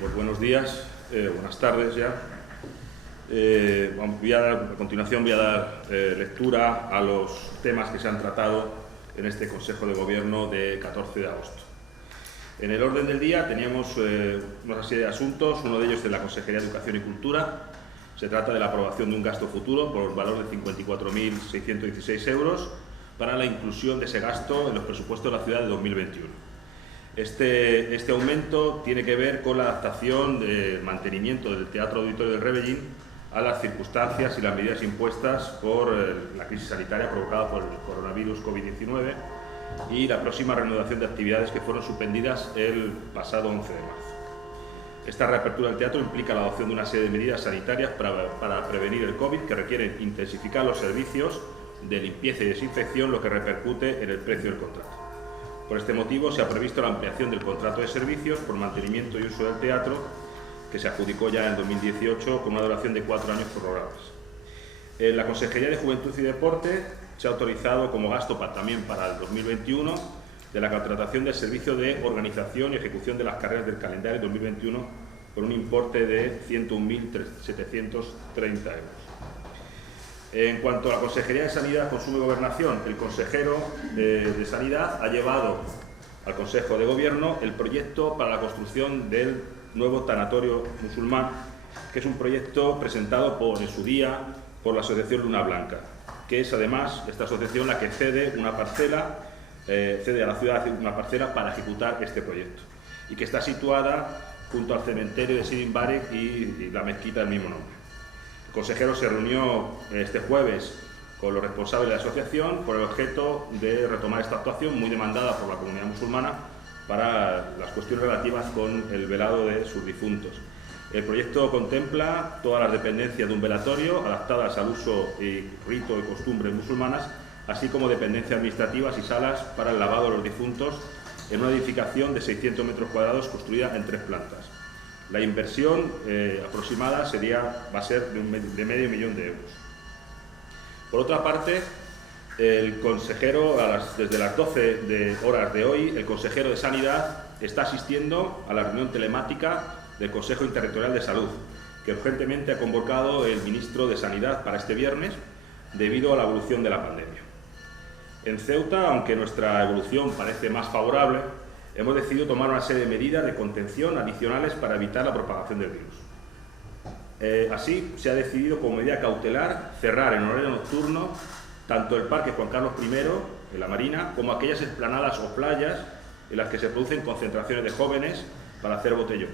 pues buenos días, buenas tardes ya. A continuación voy a dar lectura a los temas que se han tratado en este Consejo de Gobierno de 14 de agosto. En el orden del día teníamos una serie de asuntos, uno de ellos de la Consejería de Educación y Cultura. Se trata de la aprobación de un gasto futuro por valor de 54.616 euros para la inclusión de ese gasto en los presupuestos de la ciudad de 2021. Este aumento tiene que ver con la adaptación del mantenimiento del Teatro Auditorio del Rebellín a las circunstancias y las medidas impuestas por la crisis sanitaria provocada por el coronavirus COVID-19 y la próxima reanudación de actividades que fueron suspendidas el pasado 11 de marzo. Esta reapertura del teatro implica la adopción de una serie de medidas sanitarias para prevenir el COVID que requieren intensificar los servicios de limpieza y desinfección, lo que repercute en el precio del contrato. Por este motivo se ha previsto la ampliación del contrato de servicios por mantenimiento y uso del teatro, que se adjudicó ya en 2018 con una duración de 4 años prorrogables. En la Consejería de Juventud y Deporte se ha autorizado como gasto también para el 2021 de la contratación del servicio de organización y ejecución de las carreras del calendario 2021 por un importe de 101.730 euros. En cuanto a la Consejería de Sanidad, Consumo y Gobernación, el consejero de Sanidad ha llevado al Consejo de Gobierno el proyecto para la construcción del nuevo tanatorio musulmán, que es un proyecto presentado en su día por la Asociación Luna Blanca, que es además esta asociación la que cede una parcela, cede a la ciudad una parcela para ejecutar este proyecto, y que está situada junto al cementerio de Sidi Barek y la mezquita del mismo nombre. El consejero se reunió este jueves con los responsables de la asociación por el objeto de retomar esta actuación muy demandada por la comunidad musulmana para las cuestiones relativas con el velado de sus difuntos. El proyecto contempla todas las dependencias de un velatorio adaptadas al uso y rito y costumbres musulmanas, así como dependencias administrativas y salas para el lavado de los difuntos en una edificación de 600 metros cuadrados construida en 3 plantas. La inversión aproximada va a ser de medio millón de euros. Por otra parte, el consejero, desde las 12 horas de hoy, el consejero de Sanidad está asistiendo a la reunión telemática del Consejo Interterritorial de Salud, que urgentemente ha convocado el ministro de Sanidad para este viernes, debido a la evolución de la pandemia. En Ceuta, aunque nuestra evolución parece más favorable, hemos decidido tomar una serie de medidas de contención adicionales para evitar la propagación del virus. Así, se ha decidido como medida cautelar cerrar en horario nocturno tanto el Parque Juan Carlos I, en la Marina, como aquellas explanadas o playas en las que se producen concentraciones de jóvenes para hacer botellón.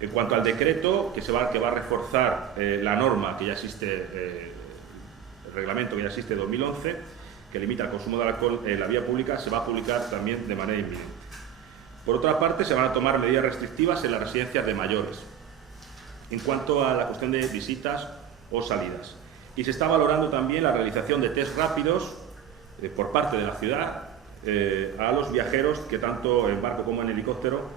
En cuanto al decreto que va a reforzar la norma que ya existe, el reglamento que ya existe de 2011, que limita el consumo de alcohol en la vía pública, se va a publicar también de manera inminente. Por otra parte, se van a tomar medidas restrictivas en las residencias de mayores, en cuanto a la cuestión de visitas o salidas. Y se está valorando también la realización de test rápidos por parte de la ciudad a los viajeros que tanto en barco como en helicóptero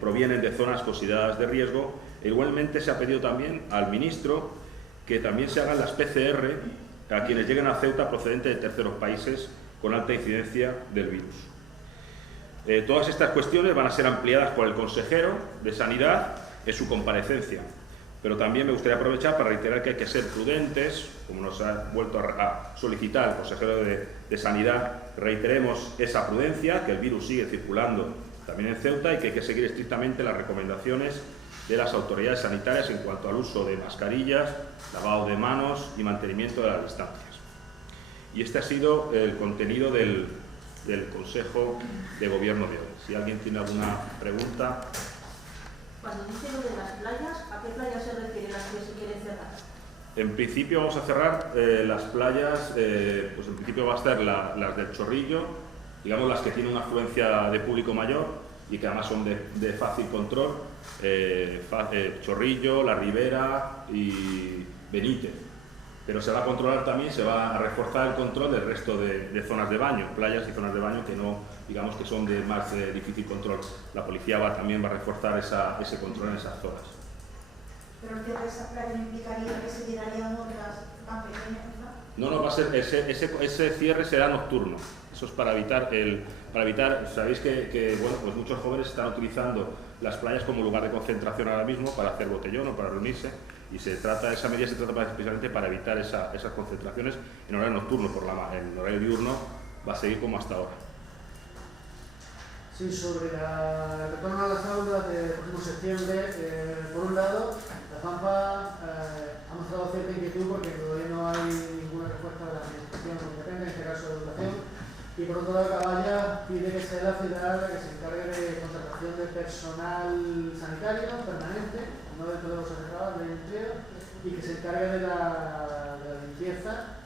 provienen de zonas consideradas de riesgo. E igualmente se ha pedido también al ministro que también se hagan las PCR a quienes lleguen a Ceuta procedentes de terceros países con alta incidencia del virus. Todas estas cuestiones van a ser ampliadas por el consejero de Sanidad en su comparecencia, pero también me gustaría aprovechar para reiterar que hay que ser prudentes, como nos ha vuelto a solicitar el consejero de Sanidad. Reiteremos esa prudencia, que el virus sigue circulando también en Ceuta y que hay que seguir estrictamente las recomendaciones de las autoridades sanitarias en cuanto al uso de mascarillas, lavado de manos y mantenimiento de las distancias. Y este ha sido el contenido del Consejo de Gobierno de hoy. Si alguien tiene alguna pregunta. Cuando dice lo de las playas, ¿a qué playas se refiere las que se quieren cerrar? En principio vamos a cerrar las playas, pues en principio va a estar las del Chorrillo, digamos las que tienen una afluencia de público mayor y que además son de fácil control, Chorrillo, La Ribera y Benítez. Pero se va a controlar también, se va a reforzar el control del resto de zonas de baño, playas y zonas de baño que no, digamos que son de más difícil control. La policía también va a reforzar ese control en esas zonas. Pero el cierre de esa playa implicaría que se llenarían otras más pequeñas, No, va a ser, ese cierre será nocturno. Eso es para evitar, sabéis que bueno, pues muchos jóvenes están utilizando las playas como lugar de concentración ahora mismo para hacer botellón o para reunirse, y esa medida se trata precisamente para evitar esas concentraciones en horario nocturno. En horario diurno va a seguir como hasta ahora. Sí, sobre el retorno a las aulas del próximo septiembre, por un lado, la FAMPA ha mostrado cierta inquietud porque todavía no hay ninguna respuesta de la administración competente, en este caso de educación, y por otro lado, Caballa pide que sea la ciudad la que se encargue de contratación de personal sanitario permanente, no de todos los afectados del empleo, y que se encargue de la limpieza.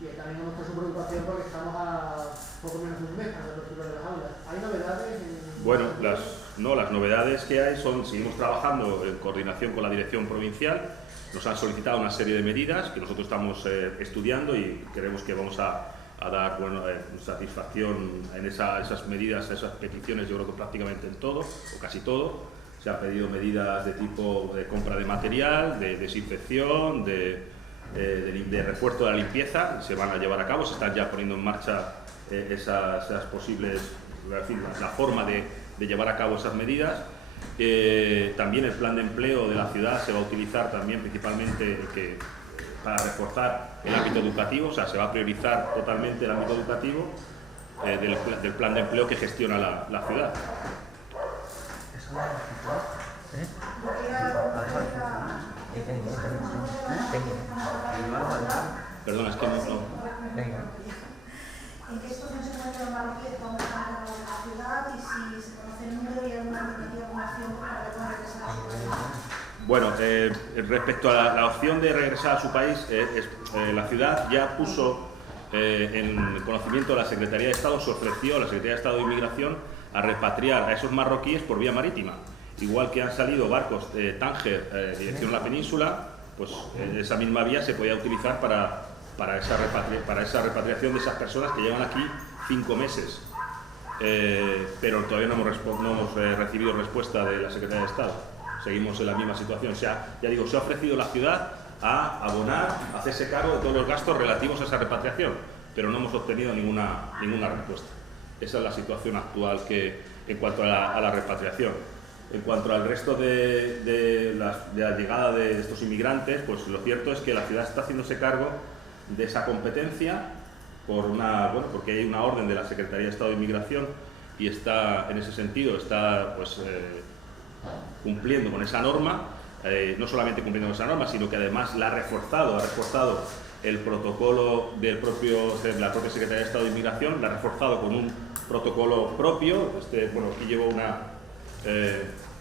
Y también hemos puesto su preocupación porque estamos a poco menos de un mes para la apertura de las aulas. ¿Hay novedades? Bueno, las novedades que hay son, seguimos trabajando en coordinación con la dirección provincial. Nos han solicitado una serie de medidas que nosotros estamos estudiando y creemos que vamos a dar satisfacción en esas medidas, a esas peticiones. Yo creo que prácticamente en todo, o casi todo. Se han pedido medidas de tipo de compra de material, de desinfección, de refuerzo de la limpieza. Se van a llevar a cabo, se están ya poniendo en marcha esas posibles, la forma de llevar a cabo esas medidas. También el plan de empleo de la ciudad se va a utilizar también principalmente para reforzar el ámbito educativo, o sea, se va a priorizar totalmente el ámbito educativo del plan de empleo que gestiona la ciudad. Perdona, es que no. ¿En qué situación se encuentra el marroquí cuando está en la ciudad y si se conoce el número y alguna alternativa con acción para que pueda regresar a su país? Bueno, respecto a la opción de regresar a su país, la ciudad ya puso en conocimiento de la Secretaría de Estado, se ofreció a la Secretaría de Estado de Inmigración a repatriar a esos marroquíes por vía marítima. Igual que han salido barcos de Tánger dirección a la península, pues esa misma vía se podía utilizar para esa repatriación de esas personas que llevan aquí 5 meses. Pero todavía no hemos recibido respuesta de la Secretaría de Estado. Seguimos en la misma situación. O sea, ya digo, se ha ofrecido la ciudad a abonar, a hacerse cargo de todos los gastos relativos a esa repatriación, pero no hemos obtenido ninguna respuesta. Esa es la situación actual en cuanto a la repatriación. En cuanto al resto de la llegada de estos inmigrantes, pues lo cierto es que la ciudad está haciéndose cargo de esa competencia porque hay una orden de la Secretaría de Estado de Inmigración y está, en ese sentido, está cumpliendo con esa norma, no solamente cumpliendo con esa norma, sino que además ha reforzado el protocolo de la propia Secretaría de Estado de Inmigración, la ha reforzado con un protocolo propio. Aquí llevo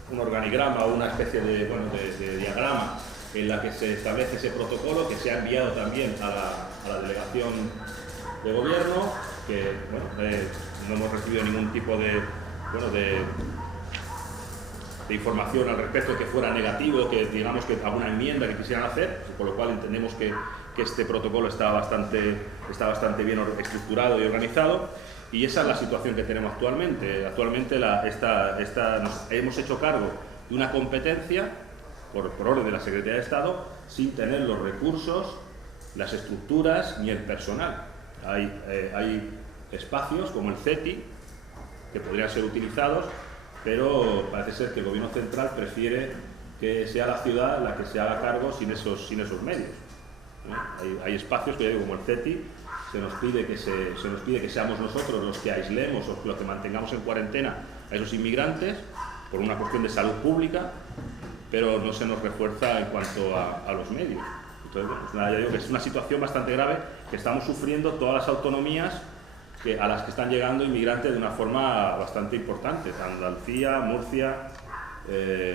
un organigrama o una especie de diagrama en la que se establece ese protocolo, que se ha enviado también a la delegación de gobierno, que no hemos recibido ningún tipo de información al respecto que fuera negativo, que digamos que alguna enmienda que quisieran hacer, por lo cual entendemos que este protocolo está bastante bien estructurado y organizado. Y esa es la situación que tenemos actualmente. Actualmente nos hemos hecho cargo de una competencia por orden de la Secretaría de Estado sin tener los recursos, las estructuras ni el personal. Hay espacios como el CETI que podrían ser utilizados, pero parece ser que el Gobierno central prefiere que sea la ciudad la que se haga cargo sin esos medios. Hay espacios que, como el CETI, se nos pide que seamos nosotros los que aislemos o los que mantengamos en cuarentena a esos inmigrantes por una cuestión de salud pública, pero no se nos refuerza en cuanto a los medios. Entonces, ya digo que es una situación bastante grave que estamos sufriendo todas las autonomías a las que están llegando inmigrantes de una forma bastante importante. Andalucía, Murcia,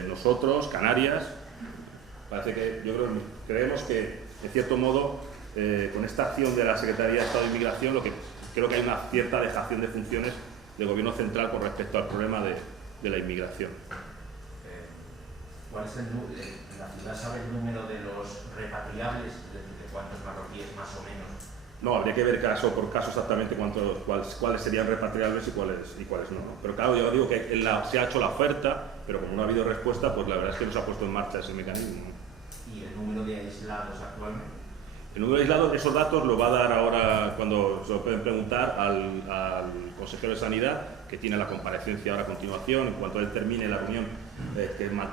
nosotros, Canarias. Parece que creemos que, en cierto modo, con esta acción de la Secretaría de Estado de Inmigración, creo que hay una cierta dejación de funciones del Gobierno central con respecto al problema de la inmigración. ¿Cuál es en la ciudad sabe el número de los repatriables, es decir, de cuántos marroquíes más o menos? No, habría que ver caso por caso exactamente cuáles serían repatriables y cuáles no. Pero claro, yo digo que se ha hecho la oferta, pero como no ha habido respuesta, pues la verdad es que no se ha puesto en marcha ese mecanismo. ¿Y el número de aislados actualmente? El número aislado, esos datos los va a dar ahora, cuando se lo pueden preguntar, al consejero de Sanidad, que tiene la comparecencia ahora a continuación. En cuanto él termine la reunión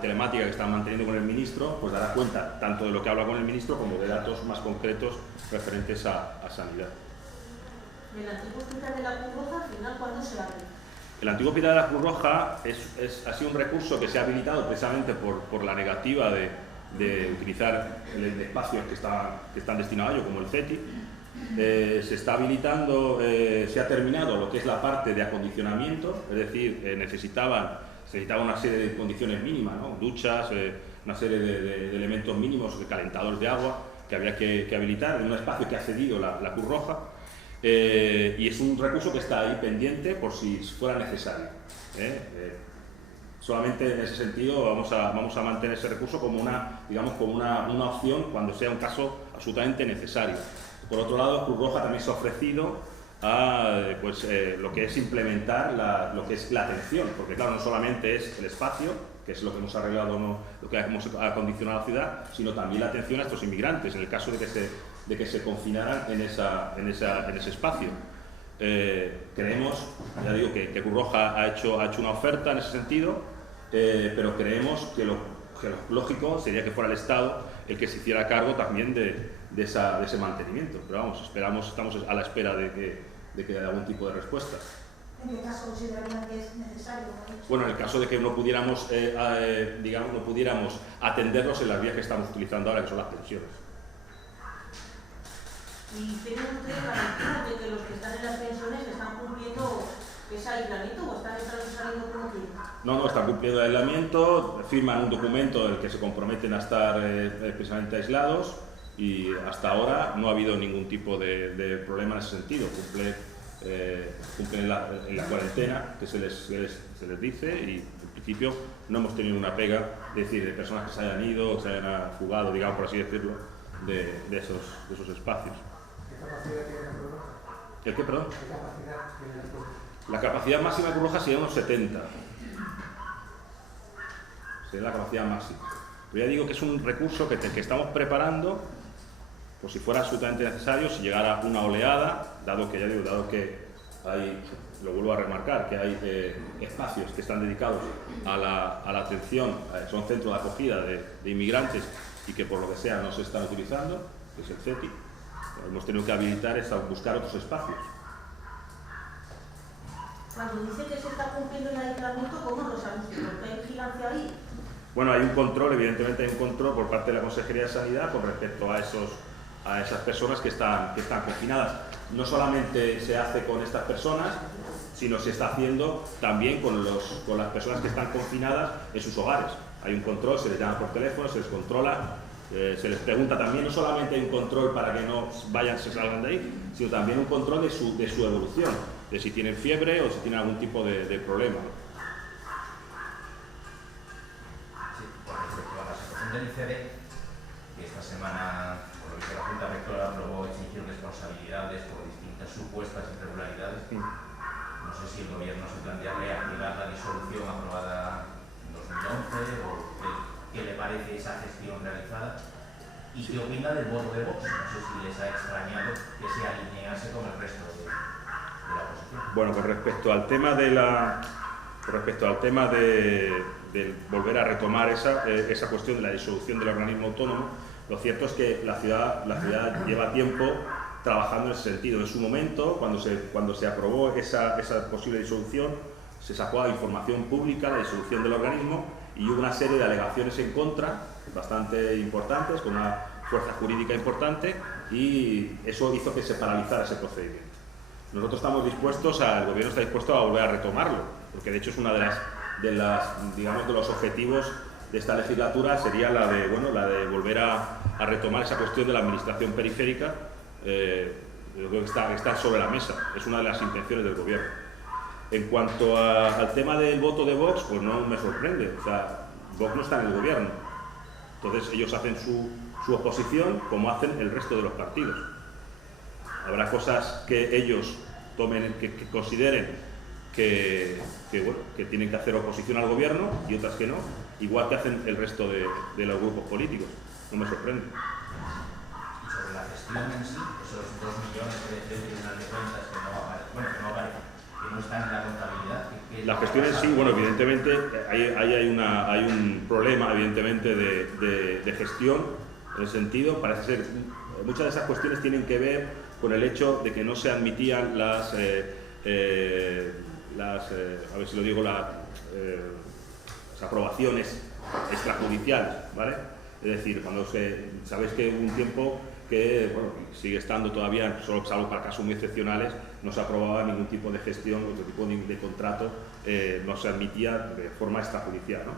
telemática que están manteniendo con el ministro, pues dará cuenta tanto de lo que habla con el ministro como de datos más concretos referentes a sanidad. ¿Y el antiguo hospital de la Cruz Roja, al final, cuándo se abre? El antiguo hospital de la Cruz Roja ha sido un recurso que se ha habilitado precisamente por la negativa de utilizar espacios que están destinados a ello, como el CETI. Se está habilitando, se ha terminado lo que es la parte de acondicionamiento, es decir, se necesitaba una serie de condiciones mínimas, ¿no? Duchas, una serie de elementos mínimos, de calentadores de agua, que había que habilitar en un espacio que ha cedido la Cruz Roja. Y es un recurso que está ahí pendiente por si fuera necesario. Solamente en ese sentido vamos a mantener ese recurso como una opción cuando sea un caso absolutamente necesario. Por otro lado, Cruz Roja también se ha ofrecido a lo que es implementar lo que es la atención, porque claro, no solamente es el espacio, que es lo que hemos arreglado, lo que hemos acondicionado a la ciudad, sino también la atención a estos inmigrantes, en el caso de que se confinaran en ese espacio. Creemos, ya digo, que Cruz Roja ha hecho una oferta en ese sentido, pero creemos que lo lógico sería que fuera el Estado el que se hiciera cargo también de ese mantenimiento. Pero vamos, estamos a la espera de que haya algún tipo de respuesta. ¿En qué caso considerarían que es necesario? Bueno, en el caso de que no pudiéramos atenderlos en las vías que estamos utilizando ahora, que son las pensiones. ¿Y tienen ustedes garantía de que los que están en las pensiones están cumpliendo ese aislamiento o están entrando y saliendo como quieren? No, están cumpliendo el aislamiento, firman un documento en el que se comprometen a estar precisamente aislados y hasta ahora no ha habido ningún tipo de problema en ese sentido. Cumplen en la cuarentena que se les dice y en principio no hemos tenido una pega, es decir, de personas que se hayan ido, que se hayan fugado, digamos por así decirlo, de esos espacios. ¿Qué capacidad tiene la Cruz Roja? ¿El qué, perdón? ¿Qué capacidad tiene la Cruz Roja? La capacidad máxima de Cruz Roja sería unos 70. Sería la capacidad máxima. Pero ya digo que es un recurso que estamos preparando por si fuera absolutamente necesario, si llegara una oleada, dado que hay, lo vuelvo a remarcar, que hay espacios que están dedicados a la atención, son centros de acogida de inmigrantes y que por lo que sea no se están utilizando, que es el CETI, hemos tenido que habilitar buscar otros espacios. Cuando dice que se está cumpliendo el aislamiento, ¿cómo lo sabe usted? ¿Porque hay vigilancia ahí? Bueno, hay un control, evidentemente hay un control por parte de la Consejería de Sanidad con respecto a esas personas que están confinadas. No solamente se hace con estas personas, sino se está haciendo también con las personas que están confinadas en sus hogares. Hay un control, se les llama por teléfono, se les controla, se les pregunta también, no solamente hay un control para que no se salgan de ahí, sino también un control de su evolución, de si tienen fiebre o si tienen algún tipo de problema. Sí, con respecto a la situación del ICD, que esta semana, por lo que la Junta Rectora aprobó exigir responsabilidades por distintas supuestas irregularidades, no sé si el Gobierno se plantea reactivar la disolución aprobada en 2011 o qué le parece esa gestión realizada y qué opina del voto de Vox. No sé si les ha extrañado que se alinease con el resto de la oposición. Bueno, con respecto al tema de volver a retomar esa cuestión de la disolución del organismo autónomo, lo cierto es que la ciudad lleva tiempo trabajando en ese sentido. En su momento, cuando se aprobó esa posible disolución, se sacó a información pública la disolución del organismo y hubo una serie de alegaciones en contra, bastante importantes, con una fuerza jurídica importante, y eso hizo que se paralizara ese procedimiento. Nosotros estamos dispuestos, el Gobierno está dispuesto a volver a retomarlo, porque de hecho es una de los objetivos de esta legislatura, sería la de volver a retomar esa cuestión de la administración periférica. Yo creo que está sobre la mesa, es una de las intenciones del Gobierno. En cuanto al tema del voto de Vox, pues no me sorprende, o sea, Vox no está en el Gobierno, entonces ellos hacen su oposición como hacen el resto de los partidos. Habrá cosas que ellos tomen, que consideren que tienen que hacer oposición al Gobierno y otras que no, igual que hacen el resto de los grupos políticos, no me sorprende. Y sobre la gestión gestión en sí, esos 2 millones que decía el Tribunal de Cuentas que no aparecen, que no están en la contabilidad. La gestión en sí, bueno, evidentemente hay un problema evidentemente de gestión en ese sentido. Parece ser, muchas de esas cuestiones tienen que ver con el hecho de que no se admitían las a ver si lo digo, las aprobaciones extrajudiciales, ¿vale? Es decir, cuando sabéis que hubo un tiempo que, bueno, sigue estando todavía, salvo para casos muy excepcionales, no se aprobaba ningún tipo de gestión, otro tipo de contrato, no se admitía de forma extrajudicial, ¿no?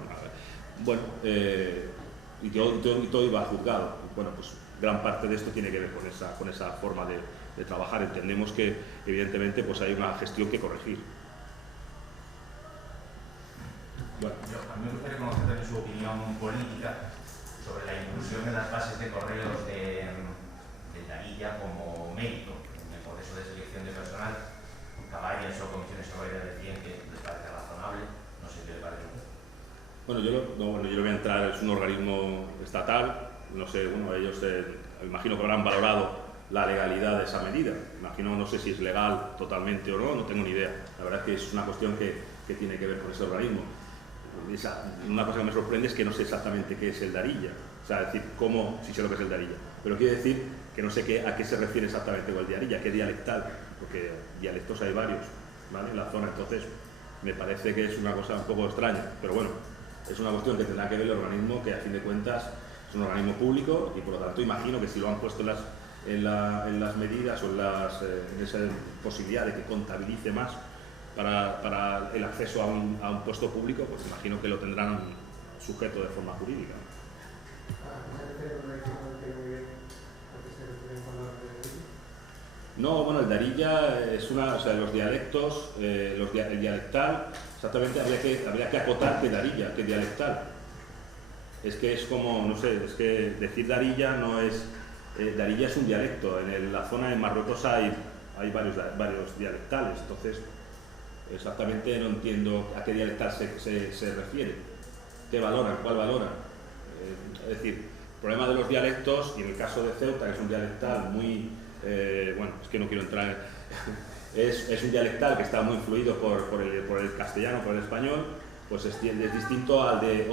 Bueno, y todo iba a juzgado. Bueno, pues gran parte de esto tiene que ver con esa forma de trabajar. Entendemos que, evidentemente, pues hay una gestión que corregir. Bueno. A mí me gustaría conocer también su opinión política sobre la inclusión en las bases de correos de Darilla como mérito en el proceso de selección de personal. Caballas o comisiones obreras decían que les parece razonable, no sé qué le parece. Bueno, yo lo voy a entrar, es un organismo estatal, no sé, bueno, ellos imagino que habrán valorado la legalidad de esa medida. Imagino, no sé si es legal totalmente o no tengo ni idea. La verdad es que es una cuestión que tiene que ver con ese organismo. Una cosa que me sorprende es que no sé exactamente qué es el Darilla, o sea, es decir, sí sé lo que es el Darilla, pero quiere decir que no sé a qué se refiere exactamente con el Darilla, qué dialectal, porque dialectos hay varios, ¿vale?, en la zona. Entonces me parece que es una cosa un poco extraña, pero bueno, es una cuestión que tendrá que ver el organismo, que a fin de cuentas es un organismo público y por lo tanto imagino que si lo han puesto en las medidas o en esa posibilidad de que contabilice más para el acceso a un puesto público, pues imagino que lo tendrán sujeto de forma jurídica. No, bueno, el Darilla es o sea, los dialectos, el dialectal, exactamente habría que acotar que Darilla, que dialectal. Es que es como, no sé, es que decir Darilla no es... Darilla es un dialecto, en la zona de Marruecos hay varios dialectales, entonces exactamente no entiendo a qué dialectal se refiere, qué valoran, cuál valoran. Es decir, el problema de los dialectos, y en el caso de Ceuta, que es un dialectal muy... bueno, es que no quiero entrar es un dialectal que está muy influido por el castellano, por el español, pues es distinto al de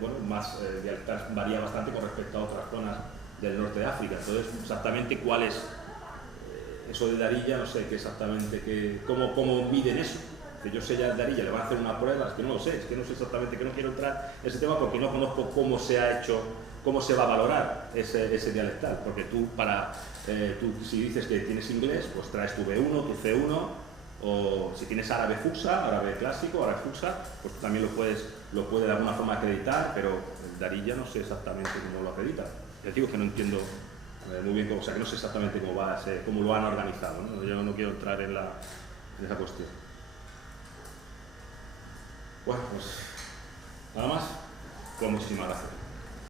bueno, más dialectal, varía bastante con respecto a otras zonas del norte de África. Entonces, exactamente cuál es eso de Darilla, no sé qué exactamente, cómo miden eso. Que yo sé ya el Darilla, le van a hacer una prueba, es que no lo sé, es que no sé exactamente, que no quiero entrar en ese tema porque no conozco cómo se ha hecho, cómo se va a valorar ese dialectal, porque tú si dices que tienes inglés, pues traes tu B1, tu C1, o si tienes árabe fusa, árabe clásico, árabe fusa, pues tú también lo puede de alguna forma acreditar, pero el Darilla no sé exactamente cómo lo acredita. Les digo que no entiendo muy bien cómo, o sea, que no sé exactamente cómo lo han organizado, ¿no? Yo no quiero entrar en esa cuestión. Bueno, pues nada más. Muchísimas gracias.